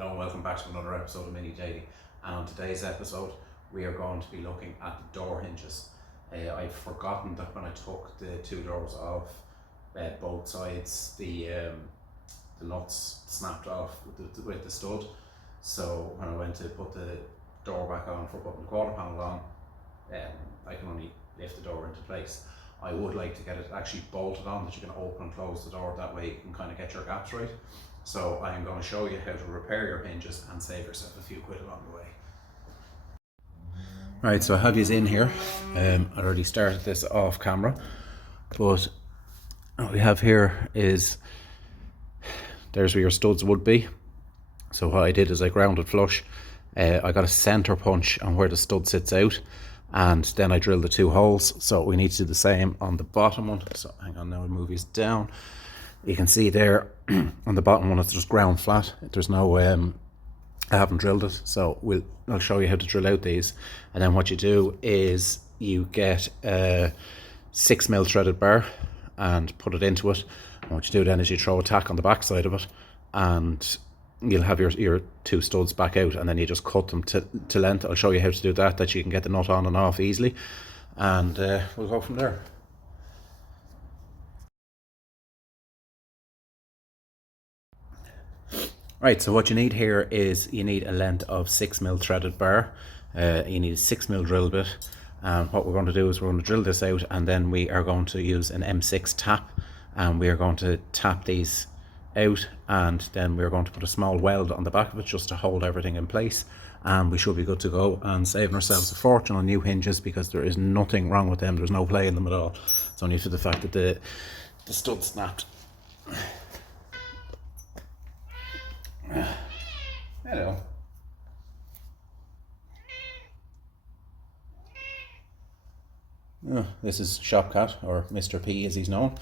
Hello and welcome back to another episode of Mini Daly. And on today's episode, we are going to be looking at the door hinges. I've forgotten that when I took the two doors off, both sides, the nuts snapped off with the stud. So when I went to put the door back on for putting the quarter panel on, I can only lift the door into place. I would like to get it actually bolted on that you can open and close the door, that way you can kind of get your gaps right. So I am going to show you how to repair your hinges and save yourself a few quid along the way. Right, so I have these in here. I already started this off camera, but what we have here is, there's where your studs would be. So what I did is I grounded flush. I got a center punch on where the stud sits out, and then I drilled the two holes. So we need to do the same on the bottom one. So hang on, now I'll move these down. You can see there on the bottom one, it's just ground flat. There's no, I haven't drilled it. So I'll show you how to drill out these. And then what you do is you get a 6mm threaded bar and put it into it. And what you do then is you throw a tack on the back side of it, and you'll have your two studs back out, and then you just cut them to length. I'll show you how to do that you can get the nut on and off easily. And we'll go from there. Right, so what you need here is you need a length of 6mm threaded bar. You need a 6mm drill bit. And what we're going to do is we're going to drill this out, and then we are going to use an M6 tap, and we are going to tap these out, and then we're going to put a small weld on the back of it just to hold everything in place, and we should be good to go and saving ourselves a fortune on new hinges, because there is nothing wrong with them. There's no play in them at all. It's only for the fact that the stud snapped. Hello. Oh, this is Shopcat, or Mr. P as he's known.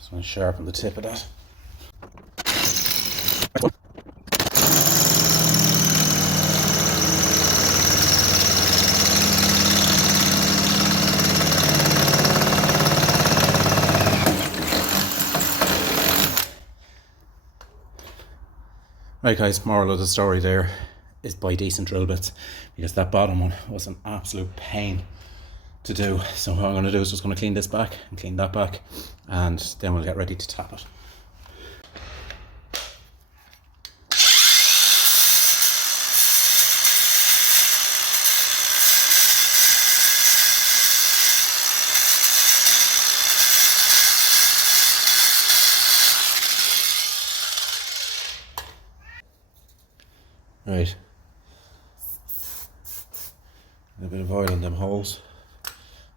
So I'm going to sharpen the tip of that. Right guys, moral of the story there is buy decent drill bits, because that bottom one was an absolute pain to do. So what I'm going to do is just going to clean this back and clean that back, and then we'll get ready to tap it. Right, a bit of oil in them holes.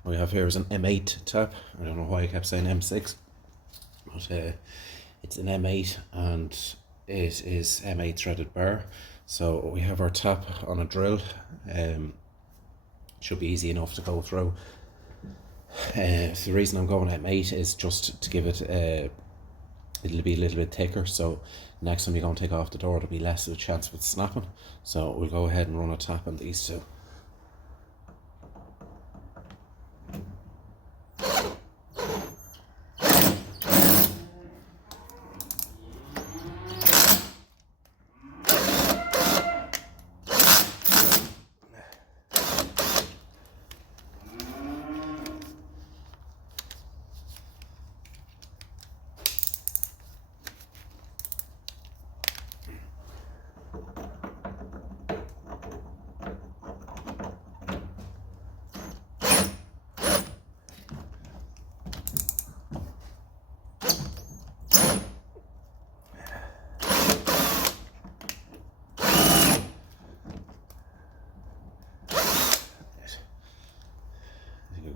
What we have here is an M8 tap. I don't know why I kept saying M6, but it's an M8, and it is M8 threaded bar. So we have our tap on a drill. Should be easy enough to go through. So the reason I'm going M8 is just to give it it'll be a little bit thicker, so next time you go and take off the door, there'll be less of a chance of it snapping. So we'll go ahead and run a tap on these two.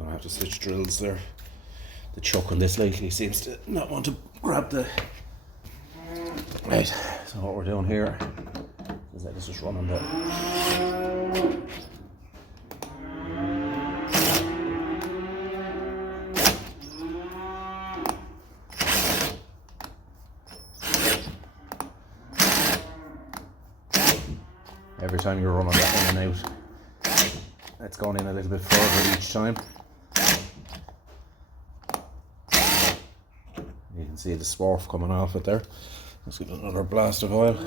Have to switch drills there. The chuck on this lately seems to not want to grab the Right, so what we're doing here is that this is running the every time you're running that in and out, it's going in a little bit further each time. You can see the swarf coming off it there. Let's give it another blast of oil.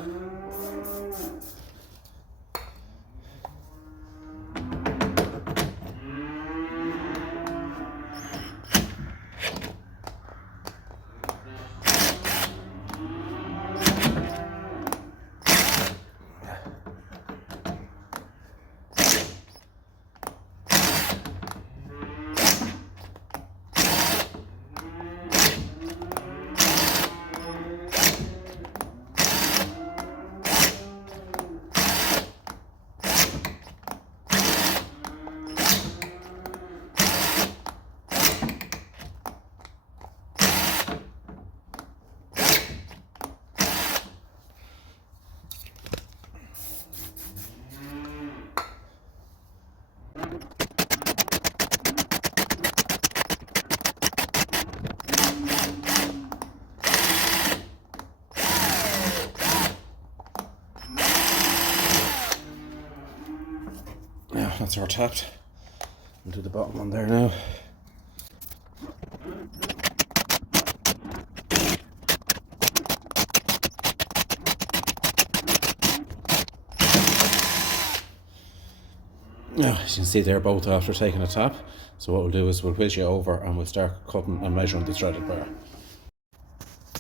Yeah, that's our tapped. We'll do the bottom one there now. Now, as you can see they're both after taking a tap. So what we'll do is we'll whiz you over and we'll start cutting and measuring the threaded bar.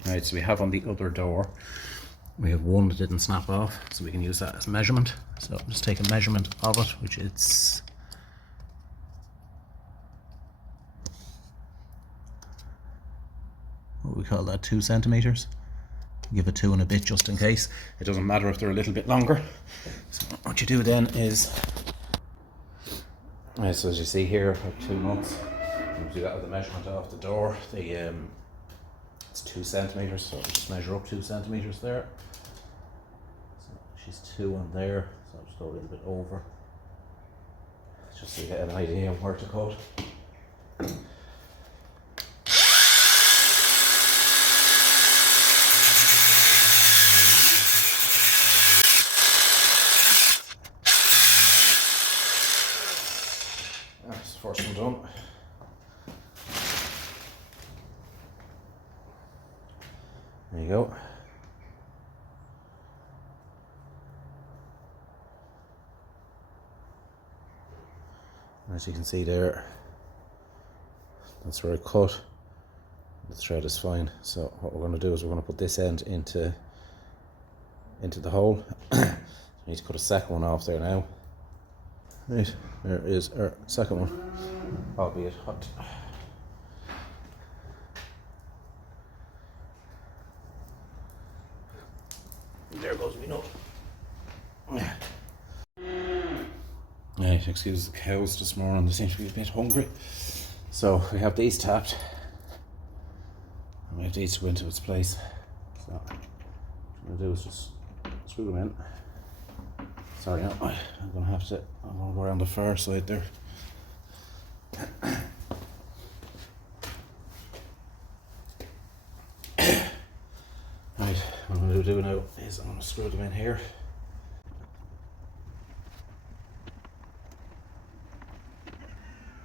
Right, so we have on the other door, we have one that didn't snap off, so we can use that as measurement. So just take a measurement of it, which is what we call that, 2 centimeters. Give it 2 and a bit just in case. It doesn't matter if they're a little bit longer. So what you do then is, so as you see here, I have 2 nuts. We'll do that with the measurement off the door. It's 2 centimeters, so I'll just measure up 2 centimeters there. So she's 2 on there, so I'll just go a little bit over, just so you get an idea of where to cut. That's the first one done. There you go. As you can see there, that's where I cut. The thread is fine. So what we're going to do is we're going to put this end into the hole. We need to cut a second one off there now. Right, there is our second one, albeit hot. There goes my nut. Right, excuse the cows this morning, they seem to be a bit hungry. So we have these tapped, and we have these to go into its place. So what I'm going to do is just screw them in. Sorry, no, I'm going to go around the far side there. Right, what I'm going to do now is I'm going to screw them in here.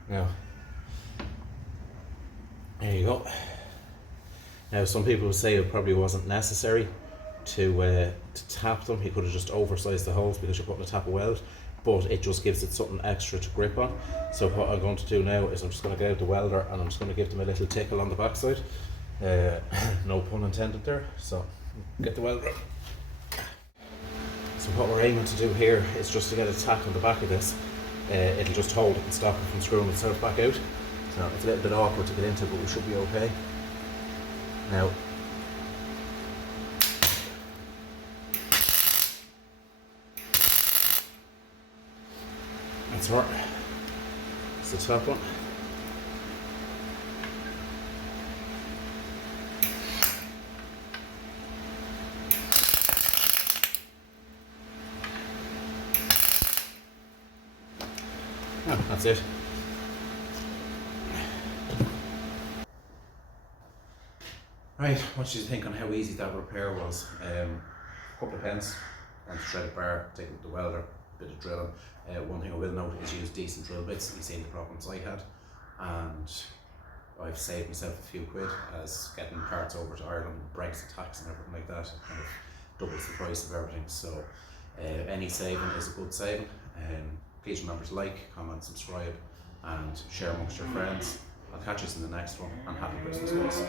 Now, there you go. Now, some people would say it probably wasn't necessary to tap them. He could have just oversized the holes because you're putting a tap of weld, but it just gives it something extra to grip on. So what I'm going to do now is I'm just going to get out the welder and I'm just going to give them a little tickle on the backside. No pun intended there. So get the welder. So what we're aiming to do here is just to get a tap on the back of this. It'll just hold it and stop it from screwing itself back out. So it's a little bit awkward to get into, but we should be okay. Now, that's right. It's the top one. Yeah, that's it. Right, what do you think on how easy that repair was? Couple of pence and threaded bar, take it with the welder, bit of drilling. One thing I will note is use decent drill bits. You've seen the problems I had, and I've saved myself a few quid as getting parts over to Ireland, Brexit tax and everything like that. It kind of doubles the price of everything. So any saving is a good saving. Please remember to like, comment, subscribe, and share amongst your friends. I'll catch you in the next one, and happy Christmas, guys.